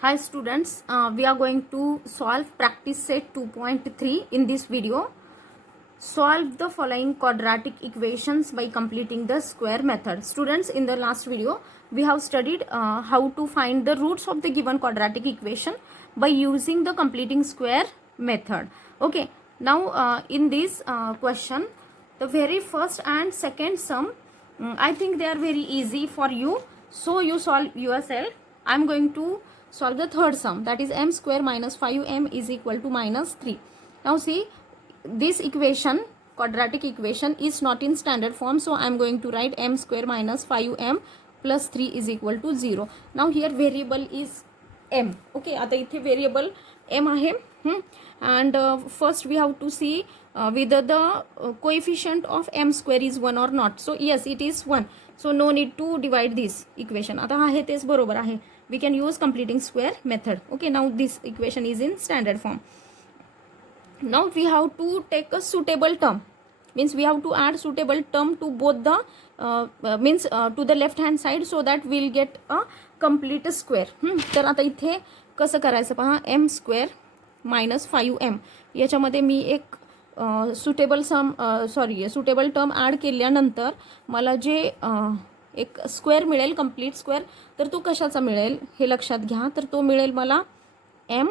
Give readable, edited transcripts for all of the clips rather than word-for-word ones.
Hi students, we are going to solve practice set 2.3 in this video. Solve the following quadratic equations by completing the square method. Students, in the last video we have studied how to find the roots of the given quadratic equation by using the completing square method. Okay, now in this question, the very first and second sum, I think they are very easy for you, so you solve yourself. I am going to solve the third sum, that is m square minus 5m is equal to minus 3. Now see, this equation, quadratic equation, is not in standard form, so I am going to write m square minus 5m plus 3 is equal to 0. Now here variable is m. Okay, आता इथे variable m आहे. And first we have to see whether the coefficient of m square is 1 or not. So yes, it is 1, so no need to divide this equation. आता आहे तेच बरोबर आहे. We can use completing square method. Okay, now this equation is in standard form. Now we have to take a suitable term, means we have to add suitable term to both the to the left hand side, so that we'll get a complete square. तर आता इथे कसं करायचं पहा, m square minus 5m याच्यामध्ये मी एक suitable term add केल्यानंतर मला जे एक स्क्वेअर मिळेल, कंप्लीट स्क्वेअर, तर तो कशाचा मिळेल हे लक्षात घ्या. तर तो मिळेल मला m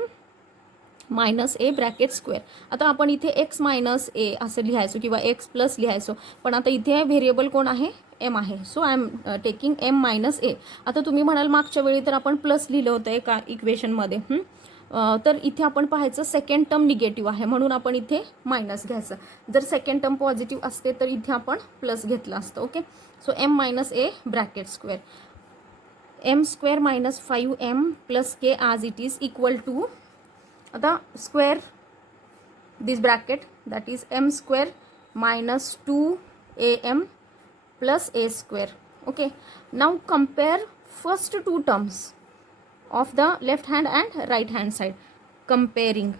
minus a bracket square. आता आपण इथे एक्स मायनस ए असं लिहायचो किंवा एक्स प्लस लिहायचो, पण आता इथे व्हेरिएबल कोण आहे, एम आहे. सो I am taking M minus ए. आता तुम्ही म्हणाल मागच्या वेळी तर आपण प्लस लिहिलं होतं एका इक्वेशनमध्ये, तर इथे आपण पाहायचं सेकंड टर्म निगेटिव्ह आहे म्हणून आपण इथे मायनस घ्यायचं. जर सेकंड टर्म पॉझिटिव्ह असते तर इथे आपण प्लस घेतलं असतं. Okay, so m minus a bracket square, m square minus 5m plus k आज इट इज इक्वल टू, आता square this bracket, that is m square minus 2am plus a square. Okay, now compare first two terms of the left hand and right hand side. Comparing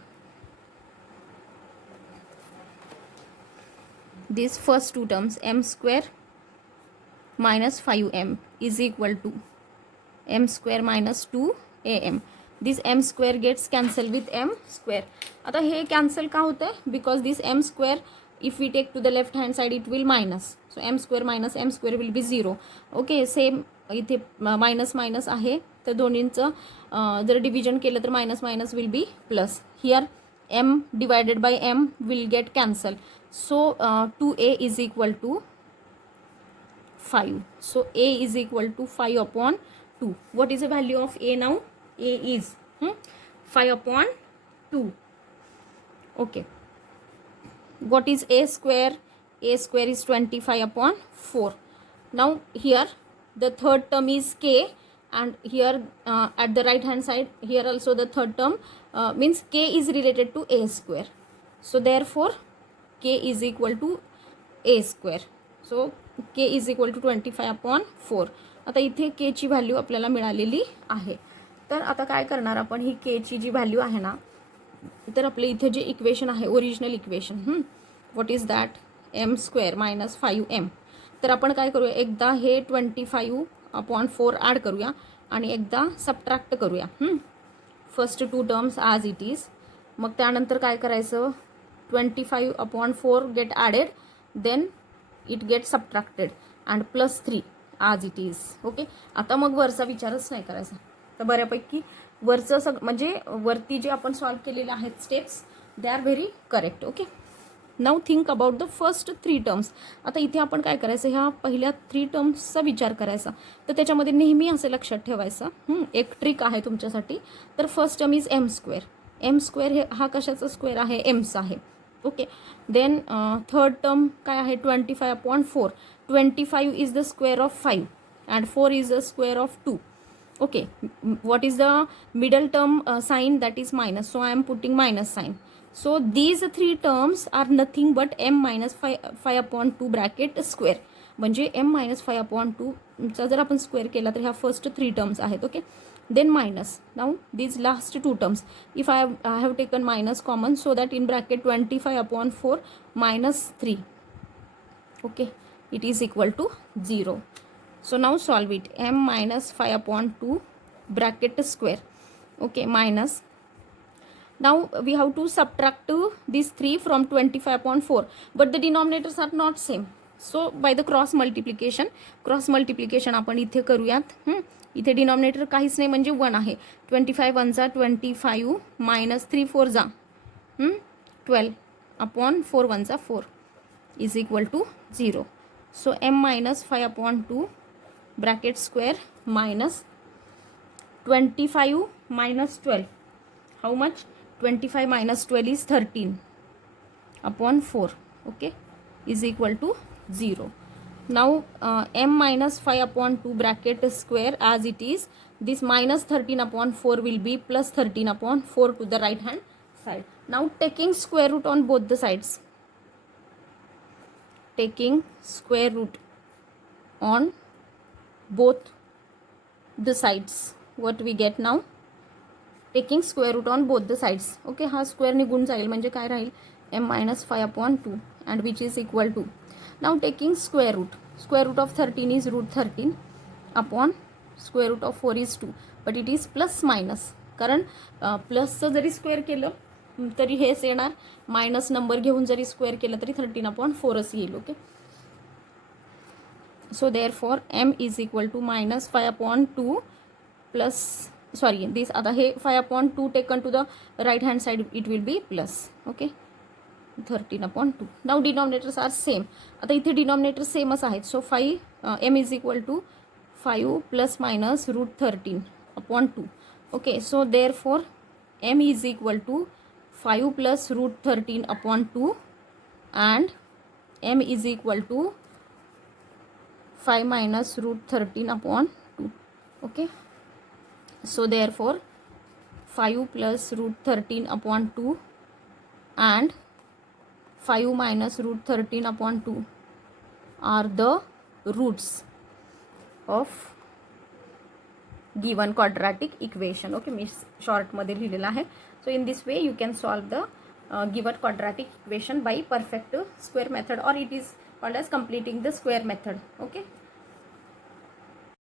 these first two terms, m square minus 5m is equal to m square minus 2am. This m square gets cancelled with m square. आता हे cancel का होते, because this m square if we take to the left hand side it will minus, so m square minus m square will be 0. Okay, same इथे minus minus आहे, तर दोन्हींचं जर division केलं तर minus minus will be plus. Here m divided by m will get cancelled, so 2a is equal to 5. So a is equal to 5 upon 2. What is the value of a now? A is 5 upon 2. Okay, what is a square? A square is 25 upon 4. Now here the third term is k, and here at the right hand side, here also the third term means k is related to a square, so therefore k is equal to a square. So k is equal to 25 upon 4. आता इथे k ची value आपल्याला मिळालेली आहे. तर आता काय करणार आपण, ही k ची जी व्हॅल्यू आहे ना, तर आपले इथे जे इक्वेशन आहे original equation, what is that, m square minus 5m. तर आपण काय करूया, एकदा हे 25 अपॉन 4 ॲड करूया आणि एकदा सबट्रॅक्ट करूया. First two terms as it is, मग त्यानंतर काय करायचं, 25 upon 4 get added, then it get subtracted and plus 3 as it is. Okay, आता मग वरचा विचारच नाही करायचा. तर बऱ्यापैकी वरचं म्हणजे वरती जे आपण सॉल्व केलेले आहेत steps, they are very correct. Okay, now think about the first 3 terms. आता इथे आपण काय करायचं, ह्या पहिल्या 3 टर्म्सचा विचार करायचा. तर त्याच्यामध्ये नेहमी असं लक्षात ठेवायचं, एक ट्रिक आहे तुमच्यासाठी. तर first term is m square. M square हे हा कशाचा स्क्वेअर आहे, एमचा आहे. ओके, देन थर्ड टर्म काय आहे, 25 upon 4. 25 is the square of 5 and 4 is the square of 2. Okay, what is the middle term sign, that is minus, so I am putting minus sign. So these 3 terms are nothing but m minus 5 upon 2 bracket square. म्हणजे m minus 5 upon 2 चा जर आपण square केला तर ह्या first 3 terms आहेत. Okay, then minus. Now these last 2 terms, if I have taken minus common, so that in bracket 25 upon 4 minus 3, okay, it is equal to 0. So now solve it. M minus 5 upon 2 bracket square. Okay, minus. Now we have to subtract these 3 from 25 upon 4, but the denominators are not same. So by the cross multiplication आपण इथे करूयात. इथे denominator काहीच नाही म्हणजे 1 आहे. 25 1 जा 25 minus 3 4 जा 12 अपॉन 4 1 जा 4 is equal to 0. So m minus 5 upon 2 bracket square minus 25 minus 12. How much? 25 minus 12 is 13 upon 4. Okay, is equal to 0. Now m minus 5 upon 2 bracket square as it is. This minus 13 upon 4 will be plus 13 upon 4 to the right hand side. Now taking square root on both the sides. Taking square root on both the sides. What we get now? Taking square root on both the sides. Okay, हा square निघून जाईल म्हणजे काय राहील m minus 5 upon 2 and which is equal to. Now taking square root of 13 is root 13 upon square root of 4 is 2, but it is plus minus कारण प्लसचं जरी square केलं तरी हेच येणार, minus number घेऊन जरी स्क्वेअर केलं तरी 13 upon 4च येईल. Okay, so therefore m is equal to minus 5 upon 2 plus, sorry, this आता हे 5 upon 2 taken to the right hand side it will be plus. Okay, 13 upon 2. Now denominators are same. आता इथे denominator सेमच आहेत. So 5 m is equal to 5 plus minus root 13 upon 2. Okay, so therefore m is equal to 5 plus root 13 upon 2 and m is equal to 5 minus root 13 upon 2. Okay, so therefore 5 plus root 13 upon 2 and 5 minus root 13 upon 2 are the roots of given quadratic equation. Okay, me short मध्ये लिहिलेला आहे. So in this way you can solve the given quadratic equation by perfect square method, or it is called as completing the square method. Okay.